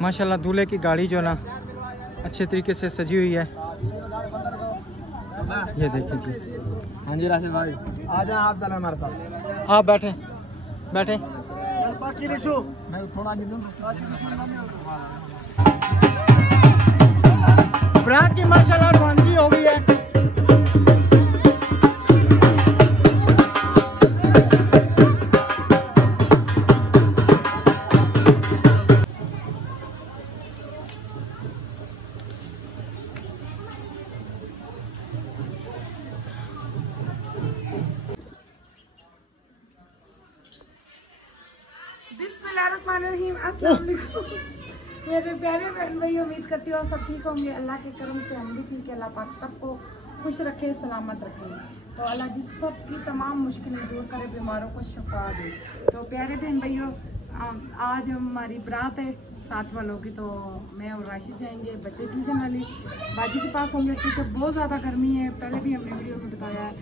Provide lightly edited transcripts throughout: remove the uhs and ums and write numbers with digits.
माशाल्लाह दूल्हे की गाड़ी जो ना अच्छे तरीके से सजी हुई है। ये देखिए जी। हाँ जी राशिद भाई आ जाए आप चले हमारे साथ। आप बैठे बैठे। बारात की माशाल्लाह रवानगी हो गई है। बिस्मिल्लाहिर्रहमानिर्रहीम। अस्सलाम वालेकुम मेरे प्यारे बहन भाई, उम्मीद करती हूँ सब ठीक होंगे। अल्लाह के करम से हम भी ठीक है। अल्लाह पाक सबको खुश रखे, सलामत रखे। तो अल्लाह जी सबकी तमाम मुश्किलें दूर करे, बीमारों को शिफा दे। तो प्यारे बहन भाइयों, आज हमारी बारात है 7 वालों की। तो मैं और राशिद जाएंगे, बच्चे ट्यूशन वाली बाजी के पास होंगे क्योंकि बहुत ज़्यादा गर्मी है। पहले भी हमने वीडियो में बताया है।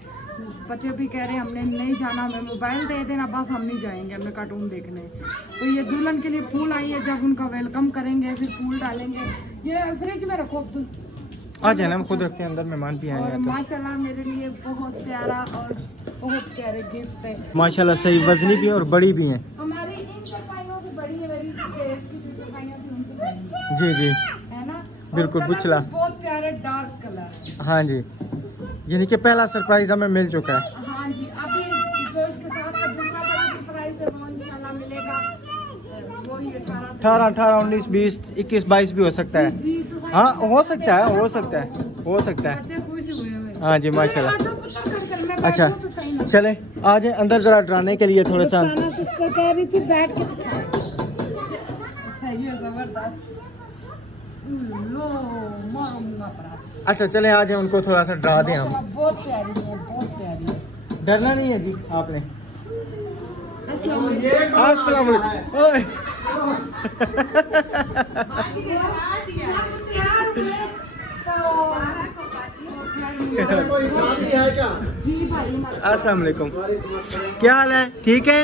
बच्चे भी कह रहे हैं हमने नहीं जाना, हमें मोबाइल दे देना, बस हम नहीं जाएंगे, हमें कार्टून देखने। तो ये दुल्हन के लिए फूल आई है, जब उनका वेलकम करेंगे फिर फूल डालेंगे। ये फ्रिज में रखो अब्दुल। आ जाए ना, हम खुद रखते हैं, अंदर मेहमान भी आएंगे। और माशाल्लाह मेरे लिए बहुत प्यारा और बहुत प्यारे गिफ्ट है। माशाल्लाह सही वजनी भी है और बड़ी भी है। हमारी इन चरपाइयों से बड़ी है, मेरी चरपाइयाँ थी उनसे बड़ी जी जी है ना। बिल्कुल बुचला, बहुत प्यारे डार्क कलर है। हाँ जी, यानी कि पहला सरप्राइज हमें मिल चुका है। हाँ जी, अभी जो इसके साथ का दूसरा बड़ा सरप्राइज है वो इंशाल्लाह मिलेगा। वही 18, 19, 20, 21, 22 भी हो सकता है। जी, तो हाँ हो सकता है, हो सकता है, हो सकता है। बच्चे खुश हुए हैं। हाँ जी माशाल्लाह। अच्छा तो सही ना। चले आज अंदर जरा डराने के लिए थोड़ा सा। सिस्टर कह रही थी बैठ के सही है, जबरदस्त। लो मामा अच्छा चले आज उनको थोड़ा सा डरा दें हम। बहुत प्यारी है, बहुत प्यारी है। डरना नहीं है जी आपने। अस्सलाम वालेकुम। ओए जी भाई। अस्सलाम वालेकुम, क्या हाल है? ठीक है।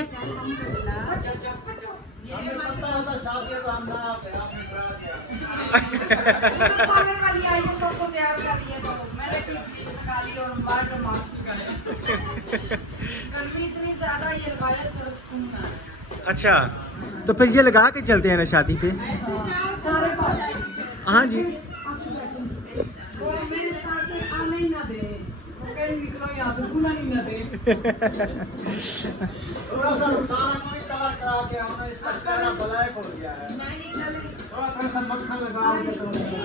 अच्छा तो फिर ये लगा के चलते हैं ना शादी पे। हाँ जी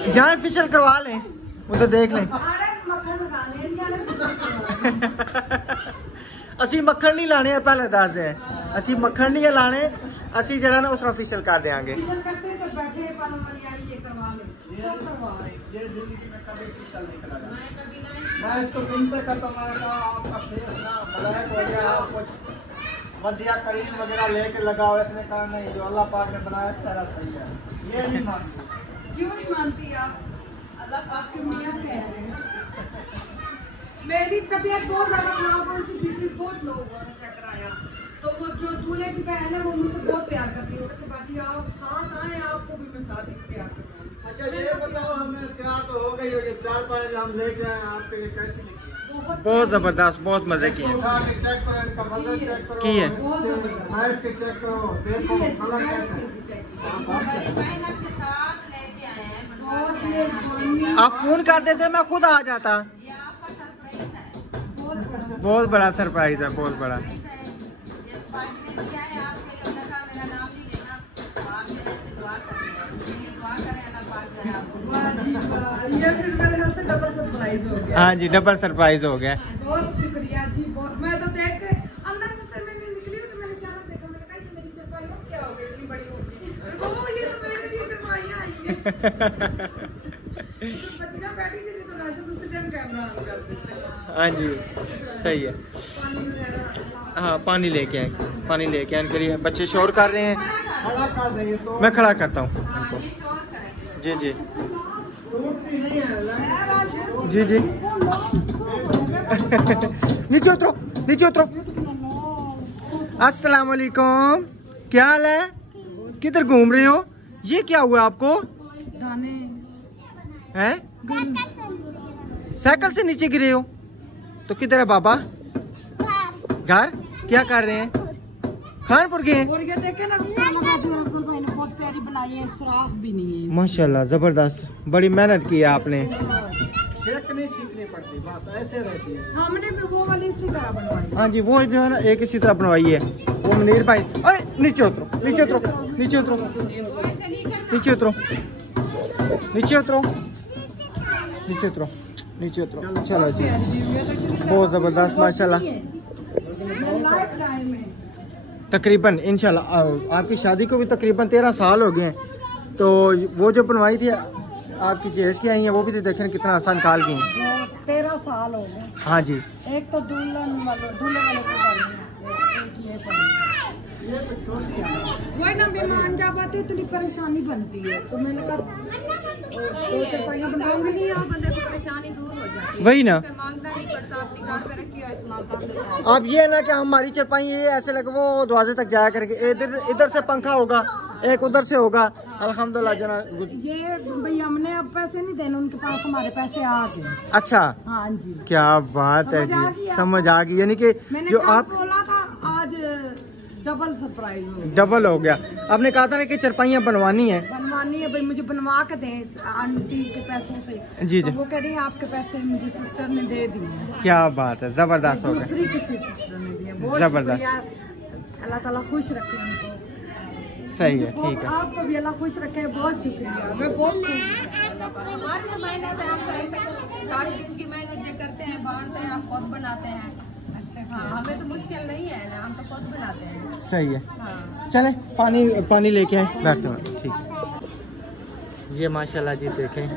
जाए फेशियल करवा लें, उधर देख लें। असी मक्खन नहीं लाने है, पहले दस है असी मक्खन नहीं लाने, असी जरा ना उसका फेशियल कर देंगे। मैं इसको सुनते करता हूँ, आपका फेस ना ब्लैक हो गया, कुछ मदिया करीम वगैरह लेके लगाओ। इसने कहा नहीं, जो अल्लाह पाक ने बनाया सारा सही है। ये नहीं मानती। क्यों नहीं मानती आप? अल्लाह पाक के मियां कह रहे हैं। मेरी तबीयत बहुत ज्यादा खराब हो रही थी, बीपी बहुत लो हुआ था, चेक कराया तो वो जो दूल्हे की बहन है वो मुझसे बहुत प्यार करती है। कहती बाजी आप साथ आए, आपको भी मैं साथ ही प्यार करती हूँ। अच्छा ये बताओ, हमें तैयार तो हो गई हो, ये 4-5 हम लेके आए आपके, ये कैसी निकली? बहुत जबरदस्त, बहुत मजे की है। चेक करो, इनका मजा चेक करो, की है? बैठ के चेक करो, देखो कलर कैसा है। आप फोन कर देते मैं खुद आ जाता। बहुत बड़ा सरप्राइज है, बहुत बड़ा। ये फिर मेरे ख्याल से डबल सरप्राइज हो गया। हाँ जी डबल सरप्राइज हो गया। बहुत शुक्रिया जी, बहुत। मैं तो देख के अंदर से मैं निकली हूँ तो मैंने चारों देखा, मैंने कहा कि मेरी सरप्राइज क्या हो गई, इतनी बड़ी हो गई। ओ ये तो मेरे लिए सरप्राइज आई है। बच्चियां बैठी थी तो राशि दूसरे टाइम कैमरा ऑन कर देते। हाँ जी सही है। पानी वगैरह। हाँ पानी लेके आए, पानी लेके आए करिए। बच्चे शोर कर रहे हैं, खड़ा कर देंगे तो मैं खड़ा करता हूँ। जी जी टूटती नहीं है। जी जी नीचे उतरो, नीचे उतरो। अस्सलाम वालेकुम, क्या हाल है? किधर घूम रहे हो? ये क्या हुआ आपको? दाने हैं? साइकिल से नीचे गिरे हो? तो किधर है बाबा? घर? क्या कर रहे हैं? खानपुर के हैं? और ये देखे ना रसूल भाई ने बहुत प्यारी बनाई है, सुराख भी नहीं है। माशाल्लाह जबरदस्त, बड़ी मेहनत की है आपने। सेकनी छींकनी पड़ती, बस ऐसे रहती है। हमने भी वो वाली इसी तरह बनवाई। हाँ जी, वो जो है ना एक इसी तरह बनवाई है। वो मुनीर भाई, अरे नीचे उतरो, नीचे उतरो, नीचे उतरो, नीचे उतरो, नीचे उतरो, नीचे उतरो, नीचे उतरो। चलो जी, बहुत जबरदस्त माशाल्लाह। तकरीबन इंशाल्लाह आपकी शादी को भी तकरीबन 13 साल हो गए हैं। तो वो जो बनवाई थी आपकी जेस की आई है, वो भी तो देखें कितना आसान काल की है। 13 साल हो गए। हाँ जी, एक तो दूल्हे वाले को वही ना, मेहमान जब आते इतनी परेशानी बनती है, तो मैंने कहा दो चरपाइयाँ बनवाऊंगी। नहीं, आप बंदे को परेशानी दूर हो जाती है, वही ना। मांगना नहीं पड़ता, अपनी कार पे रखी है, इस्तेमाल। अब ये ना कि हमारी चरपाई ये ऐसे लगे वो दरवाजे तक जाया करके, इधर से पंखा होगा, एक उधर से होगा। अल्हम्दुलिल्लाह जना। ये भैया हमने अब पैसे नहीं देने, उनके पास हमारे पैसे आ गए। अच्छा, हाँ जी, क्या बात है जी, समझ आ गई। यानी कि जो आप बोला था आज डबल सरप्राइज हो, डबल हो गया। आपने कहा था ना कि चरपाइयाँ बनवानी है भाई, मुझे बनवा के दें आंटी के पैसों से। जी तो जी, वो कह रही है आपके पैसे मुझे सिस्टर ने दे दिए। क्या बात है, जबरदस्त हो गया, दूसरी किसी सिस्टर ने दिए। बहुत जबरदस्त। शुक्रिया, अल्लाह ताला खुश रखे उनको। सही है, ठीक है। आपको भी अल्लाह खुश रखे, बहुत शुक्रिया, मैं बहुत खुश हूँ। हमारी तो मेहनत है, हम सारी दिन की मेहनत जो करते हैं, बांटते हैं, हम खुद बनाते हैं। अच्छा, हाँ, हमें तो मुश्किल नहीं है ना, हम तो खुद बनाते हैं। सही है, हाँ। चले पानी लेके आए, बैठते हैं। ठीक है। ये माशाल्लाह जी देखें,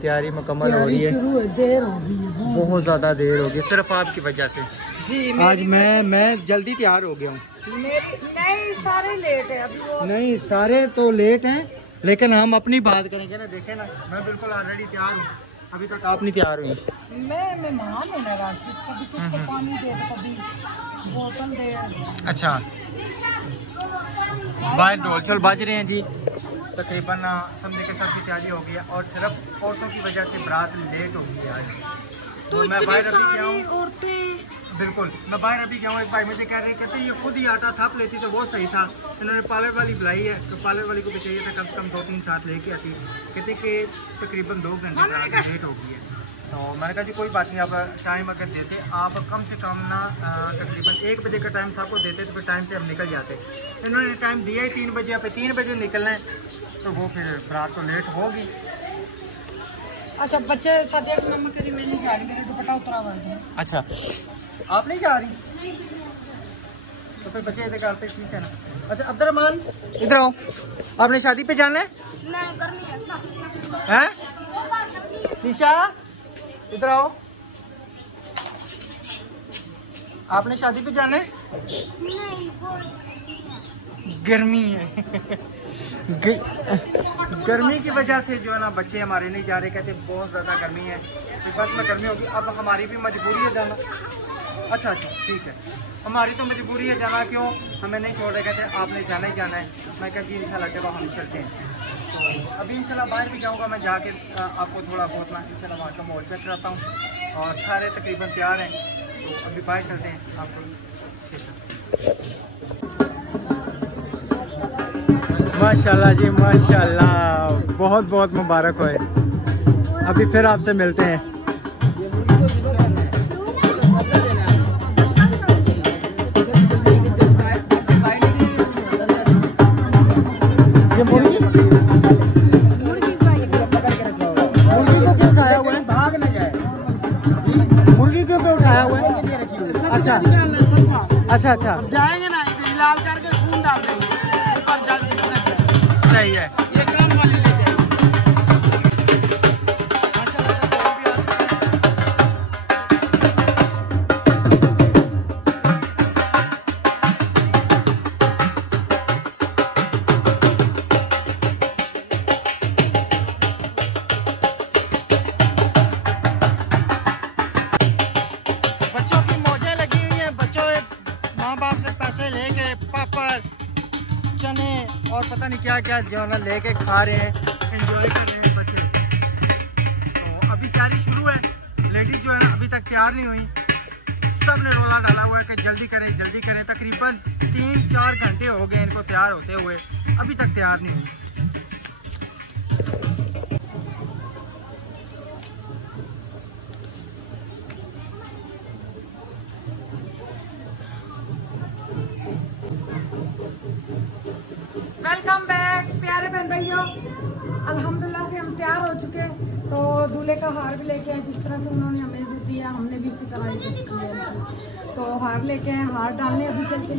तैयारी मुकम्मल हो रही है। देर हो गई है बहुत ज़्यादा देर हो गई, सिर्फ आपकी वजह से जी। आज मैं जल्दी तैयार हो गया हूँ। नहीं, सारे लेट है अभी। वो नहीं, सारे तो लेट हैं, लेकिन हम अपनी बात करेंगे ना। देखे ना, मैं बिल्कुल ऑलरेडी तैयार हूँ, अभी तक आप नहीं तैयार हुई। मैं मेहमान हूँ ना राशिद, कभी किसको पानी दे तो कभी बोतल दे। अच्छा, बाहर ढोल बज रहे हैं जी। तकरीबन समझे के सब की तैयारी हो गई है, और सिर्फ औरतों की वजह से बारात लेट हो गई है आज। तो मैं बाहर अभी गया हूँ, औरतें, बिल्कुल मैं बाहर अभी गया हूँ। एक भाई मुझे कह रहे, कहते ये खुद ही आटा थप लेती तो वो सही था। इन्होंने पार्लर वाली बुलाई है, तो पार्लर वाली को भी चाहिए था कम से कम 2-3 साथ लेके आती। कहते कि तकरीबन 2 घंटे लेट हो गई है। तो मैंने कहा जी कोई बात नहीं, आप टाइम अगर देते, आप कम से कम ना तकरीबन 1 बजे का टाइम सबको देते तो फिर टाइम से हम निकल जाते। इन्होंने टाइम दिया ही 3 बजे, आप 3 बजे निकलना है, तो वो फिर रात तो लेट होगी। अच्छा बच्चे सदिया की मम्मा करी, मैं नहीं जा रही, मेरा दुपट्टा उतरा हुआ है। अच्छा, आप नहीं जा रही? तो फिर बच्चे इधर करते, ठीक है ना। अच्छा अब्दुर्रहमान, इधर आओ, आपने शादी पे जाना है? नहीं, गर्मी है। हैं? निशा इधर आओ, आपने शादी पे जाना है? गर्मी है। गर्मी की वजह से जो है ना बच्चे हमारे नहीं जा रहे, कहते बहुत ज़्यादा गर्मी है। तो बस में गर्मी होगी, अब हमारी भी मजबूरी है जाना। अच्छा ठीक है, हमारी तो मजबूरी है जाना, क्यों हमें नहीं छोड़ रहे, कहते आपने जाना ही जाना है। मैं कहती जी इंशाल्लाह चलो हम चलते हैं। तो अभी इंशाल्लाह बाहर भी जाऊँगा मैं, जाके आपको थोड़ा बहुत मैं इंशाल्लाह वहाँ का माहौल चेक कराता हूँ, और सारे तकरीबन तैयार हैं, तो अभी बाहर चलते हैं आपको। माशाल्लाह जी माशाल्लाह, बहुत बहुत मुबारक होए। अभी फिर आपसे मिलते हैं। ये मुर्गी को क्यों उठाया हुआ है? भाग न जाए। मुर्गी को क्यों उठाया हुआ है? अच्छा अच्छा अच्छा, जाएंगे ना, लाल करके खून डाल देंगे ऊपर, जल्दी सही है। ये काम वाली ले जाएंगे। बच्चों की मौजें लगी हुई हैं, बच्चों माँ बाप से पैसे लेके पापड़ चने और पता नहीं क्या क्या क्या जो है ना लेके खा रहे हैं, एंजॉय कर रहे हैं बच्चे। तो अभी तैयारी शुरू है, लेडीज जो है ना अभी तक तैयार नहीं हुई, सब ने रोला डाला हुआ है कि जल्दी करें जल्दी करें। तकरीबन 3-4 घंटे हो गए इनको तैयार होते हुए, अभी तक तैयार नहीं हुई। वेलकम बैक प्यारे बहन भाइयों, अल्हम्दुलिल्लाह से हम तैयार हो चुके हैं। तो दूल्हे का हार भी लेके आए, जिस तरह से उन्होंने हमें इज्जत दिया हमने भी इसी तरह इज्जत की है। तो हार लेके आए, हार डालने अभी चलते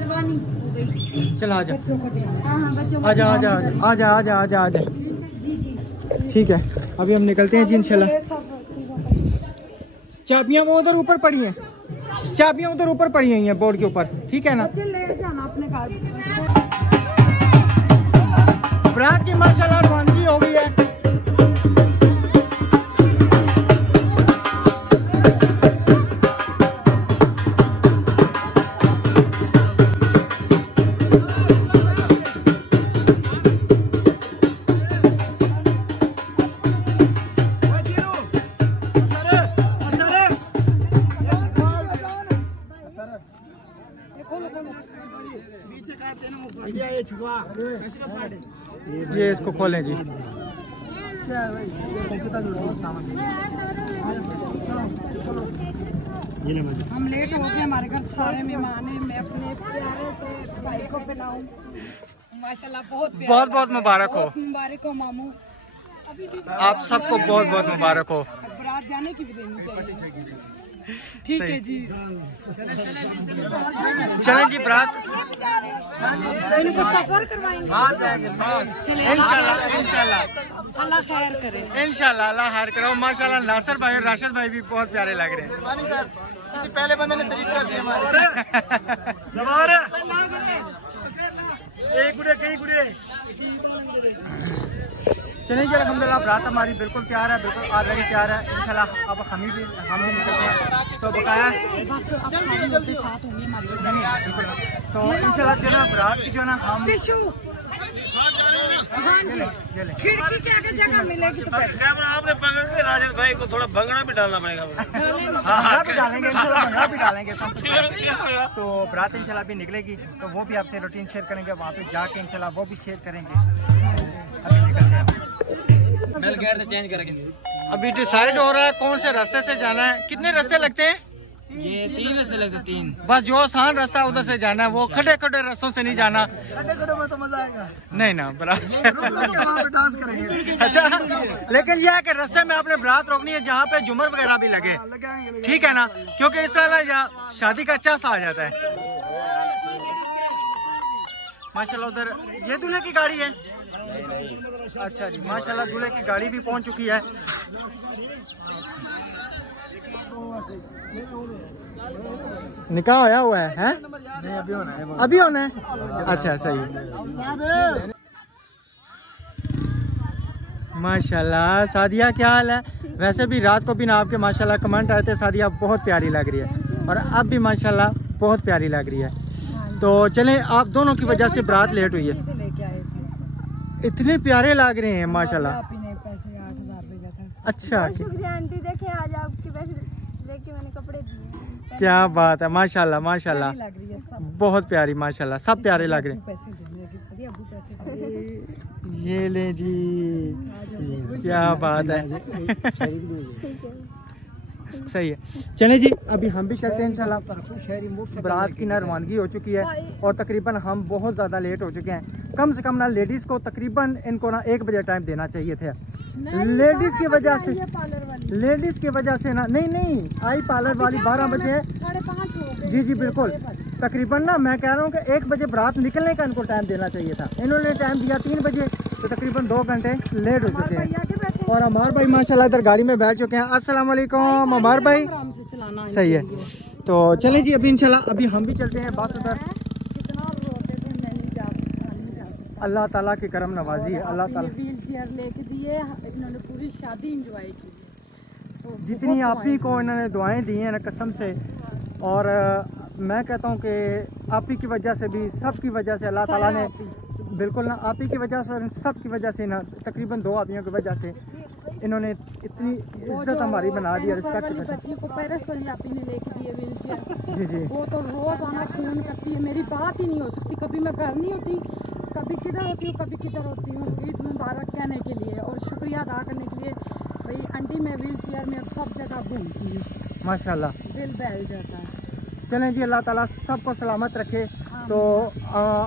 रवानी हो गई। चलो आजा बच्चों को देना। हाँ बच्चों को आजा आजा आजा आजा आजा आजा। जी जी ठीक है, अभी हम निकलते हैं जी इंशाल्लाह। चाबियाँ वो उधर ऊपर पड़ी हैं, चाबियाँ उधर ऊपर पड़ी हुई हैं बोर्ड के ऊपर, ठीक है ना। बच्चे ले जाना अपने घर। बारात की माशाल्लाह रवानगी हो गई है। ये इसको खोलें जी। हम लेट हो गए, हमारे घर सारे मेहमान हैं। मैं अपने प्यारे से भाई को पहनाऊं, माशाल्लाह बहुत बहुत मुबारक हो। मुबारक हो मामू। आप सबको बहुत बहुत मुबारक हो। बारात जाने की भी देनी चाहिए। ठीक है जी, चलें जी बारात इनको सफर करवाएंगे। इंशाल्लाह इंशाल्लाह अल्लाह खैर करे। इंशाल्लाह अल्लाह खैर करो। माशाल्लाह नासिर भाई और राशिद भाई भी बहुत प्यारे लग रहे हैं। पहले बंदे ने तारीफ कर दी हमारे। चलिए जी अल्हम्दुलिल्लाह बारात हमारी बिल्कुल तैयार है, बिल्कुल ऑलरेडी तैयार है। इंशाल्लाह अब हम भी निकलते हैं। तो बकाया बस अब सारी होते साथ होंगे हमारे। तो इंशाल्लाह जो ना बारात की जो ना हम टिशू हाँ जी, खिड़की के आगे जगह मिलेगी तो कैमरा आपने पकड़ के राजद भाई को थोड़ा भंगड़ा भी डालना पड़ेगा। भंगड़ा भी डालेंगे इंशाल्लाह, भंगड़ा भी डालेंगे सब। तो बारात इंशाल्लाह भी निकलेगी तो वो भी आपसे रूटीन शेयर करेंगे, वहाँ पे जाके इंशाल्लाह वो भी शेयर करेंगे। अभी निकलते हैं, चेंज करेंगे। अभी डिसाइड हो रहा है कौन से रास्ते से जाना है। कितने रास्ते लगते हैं? ये 3 में से लगते 3। बस जो आसान रास्ता उधर से जाना है, वो खड़े खड़े रास्तों से नहीं जाना। खड़े में तो मजा आएगा। नहीं ना वहाँ पे डांस करेंगे। अच्छा, लेकिन यह है कि रास्ते में आपने बारात रोकनी है जहाँ पे झूमर वगैरह भी लगे, ठीक है ना, क्योंकि इस तरह ना शादी का अच्छा सा आ जाता है। माशाल्लाह उधर ये दूल्हे की गाड़ी है। अच्छा जी, माशाल्लाह दूल्हे की गाड़ी भी पहुंच चुकी है। निकाह होया हुआ है, हैं? नहीं अभी होना है। अभी होना है। अच्छा सही। माशाल्लाह सादिया क्या हाल है? वैसे भी रात को भी ना आपके माशाल्लाह कमेंट आए थे, सादिया बहुत प्यारी लग रही है और अब भी माशाल्लाह बहुत प्यारी लग रही है। तो चलें, आप दोनों की वजह से बारात लेट हुई है। इतने प्यारे लग रहे हैं माशाल्लाह। अच्छा शुक्रिया आंटी, देखें आज आपके पैसे लेके मैंने कपड़े दिए। क्या बात है, माशाल्लाह माशाल्लाह बहुत प्यारी, माशाल्लाह सब प्यारे लग रहे हैं। ये ले जी, क्या बात है। सही है, चलें जी अभी हम भी चलते हैं इंशाल्लाह। बारात की ना रवानगी हो चुकी है और तकरीबन हम बहुत ज़्यादा लेट हो चुके हैं। कम से कम ना लेडीज़ को तकरीबन इनको ना 1 बजे टाइम देना चाहिए थे। लेडीज़ की वजह से, लेडीज़ की वजह से ना, नहीं आई पार्लर वाली 12 बजे है। जी जी बिल्कुल, तकरीबन ना मैं कह रहा हूँ कि 1 बजे बारात निकलने का इनको टाइम देना चाहिए था। इन्होंने टाइम दिया 3 बजे, तो तकरीबन 2 घंटे लेट हो चुके हैं। और अमार भाई माशाल्लाह इधर गाड़ी में बैठ चुके हैं। अस्सलाम वालेकुम अमार भाई। सही है, तो चलें जी अभी इंशाल्लाह अभी हम भी चलते हैं बस उधर। अल्लाह ताला की करम नवाजी है, अल्लाह ताला व्हील चेयर लेके दिए, इन्होंने पूरी शादी एंजॉय की। जितनी आप ही को इन्होंने दुआएं दी हैं ना कसम से, और मैं कहता हूँ कि आप ही की वजह से भी, सब की वजह से अल्लाह ताला ने बिल्कुल ना, आप ही की वजह से और इन सब की वजह से ना, तकरीबन 2 आदमियों की वजह से इन्होंने इतनी इज्जत हमारी बना दी, रिस्पेक्ट। बच्ची को पेरिस पंजाबी ने लेके दिए व्हीलचेयर। जी जी, वो तो रोज आना फोन करती है, मेरी बात ही नहीं हो सकती, कभी मैं घर नहीं होती, कभी किधर होती हूँ, कभी किधर होती हूँ, ईद मुबारक कहने के लिए और शुक्रिया अदा करने के लिए। भाई आंटी मैं व्हीलचेयर में सब जगह घूमती हूँ, माशाल्लाह। दिल बहल जाता है। चलें जी, अल्लाह ताला सबको सलामत रखे। तो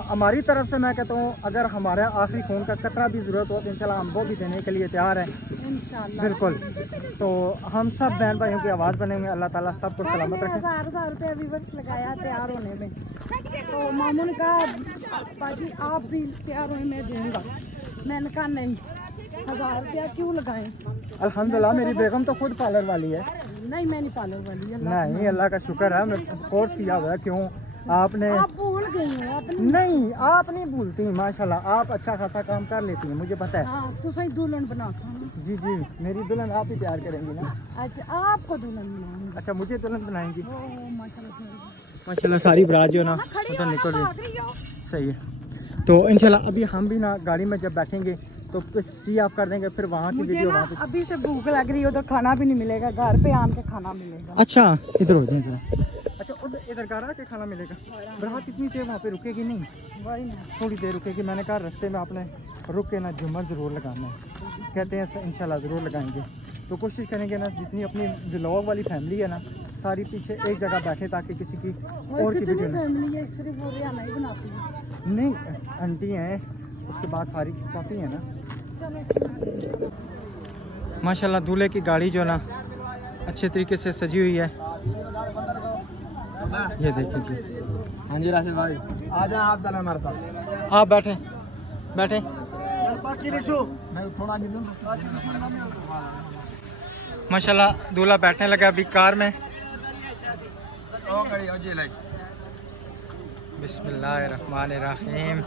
हमारी तरफ से मैं कहता हूँ, अगर हमारा आखिरी खून का कतरा भी ज़रूरत हो तो इंशाल्लाह हम वो भी देने के लिए तैयार हैं इंशाल्लाह। बिल्कुल। तो हम सब बहन भाइयों की आवाज़ बनेंगे। अल्लाह ताला सबको सलामत रखे। 1000 रुपया व्यूवर्स लगाया तैयार होने में, तो मामू ने कहा बाजी आप भी तैयार हुए मैं दूंगा। मैंने कहा नहीं, 1000 रुपया क्यों लगाएं। अल्हम्दुलिल्लाह मेरी बेगम तो खुद पार्लर वाली है। नहीं मैं नहीं पार्लर वाली। नहीं, अल्लाह का शुक्र है, मैं कोर्स किया हुआ है। क्यों आपने? आप भूल गई हो अपनी। नहीं, आप नहीं भूलती माशाल्लाह, आप अच्छा खासा काम कर लेती हैं, मुझे पता है। हाँ तो सही दुल्हन बना सकूं। जी जी, मेरी दुल्हन आप ही तैयार करेंगी ना? अच्छा आपको दुल्हन बनाऊंगी। अच्छा, मुझे दुल्हन बनाएंगी। माशाल्लाह माशाल्लाह सारी बरात जो ना उधर निकल रही। सही है। तो इंशाल्लाह अभी हम भी ना गाड़ी में जब बैठेंगे तो कुछ सी ऑफ कर देंगे, फिर वहाँ की मुझे वीडियो ना वहाँ पे। अभी से भूख लग रही है, उधर खाना भी नहीं मिलेगा, घर पे आन के खाना मिलेगा। अच्छा इधर हो जाए। अच्छा इधर घर आके खाना मिलेगा। बरात इतनी देर वहाँ पे रुकेगी नहीं? वही ना, थोड़ी देर रुकेगी। मैंने कहा रास्ते में आपने रुक के ना झूमर ज़रूर लगाना है। कहते हैं इंशाल्लाह ज़रूर लगाएंगे। तो कोशिश करेंगे ना, जितनी अपनी व्लॉग वाली फैमिली है ना, सारी पीछे एक जगह बैठे ताकि किसी की और की वीडियो ना। फैमिली है, सिर्फ वो रियाना ही बनाती है। नहीं, आंटी हैं, उसके बाद सारी काफ़ी है ना। चलो माशाल्लाह दूल्हे की गाड़ी जो ना अच्छे तरीके से सजी हुई है। ये देखिए जी। हाँ जी राशिद भाई, आ जाए आप चले हमारे साथ। आप बैठे बैठे। माशाल्लाह दूल्हा बैठने लगा अभी कार में। बिस्मिल्लाहिर्रहमानिर्रहीम।